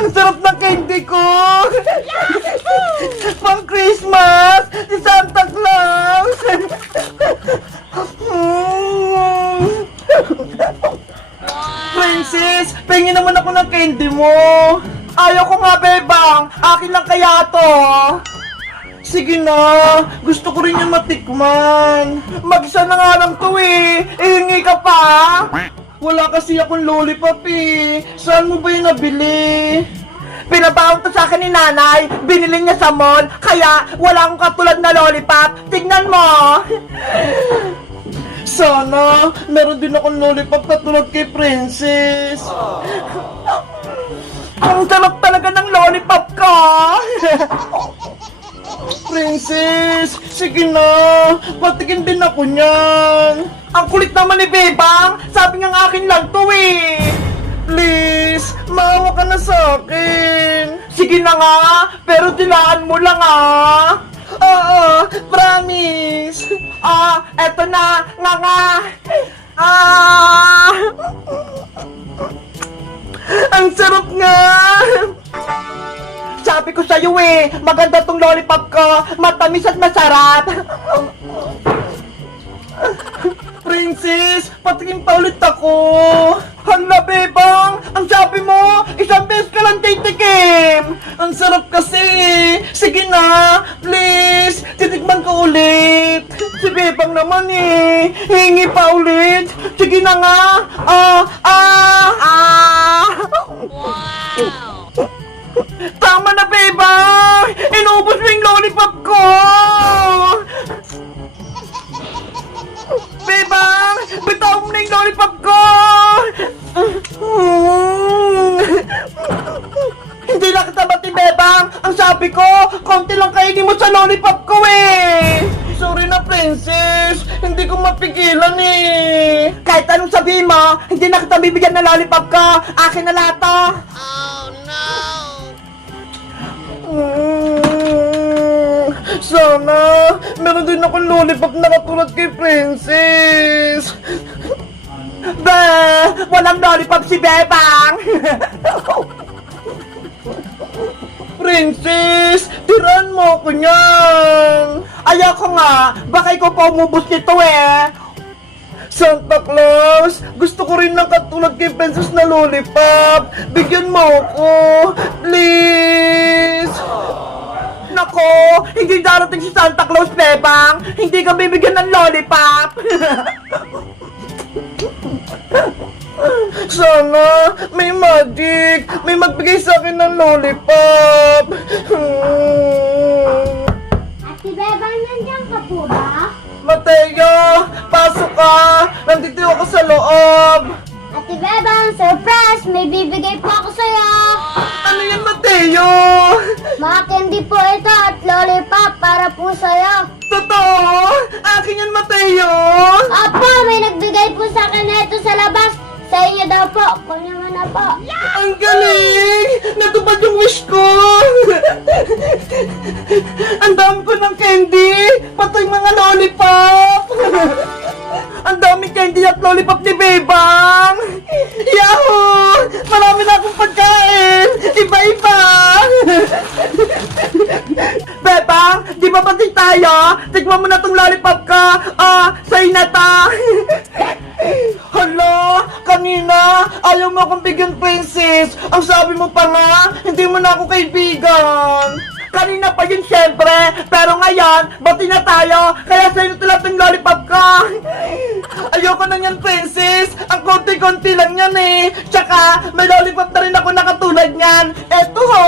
Ang sarap ng candy ko! Pang Christmas! Si Santa Claus! Princess, pengin naman ako ng candy mo! Ayaw ko nga, bebang! Akin lang kaya to! Sige na, gusto ko rin yung matikman. Mag-isa na nga lang to eh. Ihingi ka pa. Wala kasi akong lollipop eh. Saan mo ba yung nabili? Pinabaon to sa akin ni nanay. Binili niya sa mall. Kaya wala akong katulad na lollipop. Tignan mo. Sana, meron din akong lollipop katulad kay Princess. Ang sarap talaga ng lollipop ka. Princess, sige na, patikin din ako niyan. Ang kulit naman ni Bebang, sabi nga akin lang to eh. Please, maawa ka na sa akin. Sige na nga, pero dilaan mo lang ah. Oo, promise. Eto na, nga. Ang sarap nga. Sabi ko sa'yo eh, maganda tong lollipop ko, matamis at masarap. Princess, patingin pa ulit ako. Hala, bebang, ang sabi mo, isang beses ka lang titikim. Ang sarap kasi. Sige na, please, titikman ko ulit. Si bebang naman eh, hingi pa ulit. Sige na nga. Tama na, bebang! Inubos mo yung lollipop ko! Bebang! Bitaw mo na yung lollipop ko! Hindi na kita bati, bebang! Ang sabi ko, konti lang kainin mo sa lollipop ko eh! Sorry na, princess! Hindi ko mapigilan eh! Kahit anong sabihin mo, hindi na kita bibigyan ng lollipop ko! Akin na lahat to! Sana, meron din akong lollipop na katulad kay Princess. Walang lollipop si Bebang. Princess, tiraan mo ako niyan. Ayoko nga, baka ikaw pa umubos nito eh. Santa Claus, gusto ko rin ng katulad kay Princess na lollipop. Bigyan mo ako, please. Nako, hindi darating si Santa Claus, Bebang. Hindi ka bibigyan ng lollipop. Sana, may magic. May magbigay sa akin ng lollipop. Ate Bebang, nandiyan ka po ba? Mateo, pasok ka. Nandito ako sa loob. Ate Bebang, surprise! May bibigay po ako sa'yo! Ano yan, Mateo? Mga candy po ito at lollipop para po sa'yo. Totoo? Akin yan, Mateo? Opo, may nagbigay po sa akin na ito sa labas. Sa inyo daw po. Kunin mo na po. Ang galing! Natupad yung wish ko! Ang dami ko ng candy! Pati mga lollipop! Ang dami candy at lollipop ni Bebang! Yahoo! Marami na akong pagkain! Iba-iba! Bebang, di ba pati tayo? Tignan mo na tong lollipop ka! Sa'yo na ta! Hala, kanina, ayaw mo akong bigyan, Princess. Ang sabi mo pa nga, hindi mo na ako kaibigan. Kanina pa yun, syempre. Pero ngayon, bati na tayo. Kaya sa'yo na lang itong lollipop ka. Ayoko na yan, Princess. Ang konti-konti lang yan eh. Tsaka, may lollipop na rin ako na katulad niyan. Eto ho.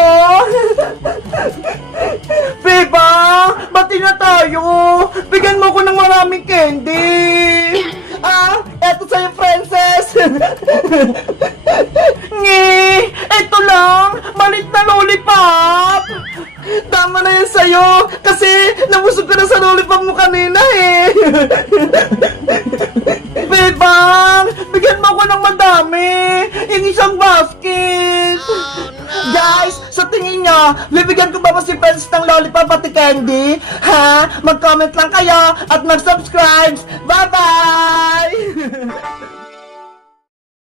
Beba, bati na tayo. Bigyan mo ko ng maraming candy. Eto sa'yo, Princess. Eto lang. Malit na lollipop. Tama na yan sa'yo. Kasi, nabusog ka na sa lollipop mo kanina eh. Bebang, bigyan mo ako ng madami. Yung isang basket. Guys, sa tingin nyo, bibigyan ko ba si Princess ng lollipop pati candy? Ha? Mag-comment lang kayo at mag-subscribe. Bye-bye!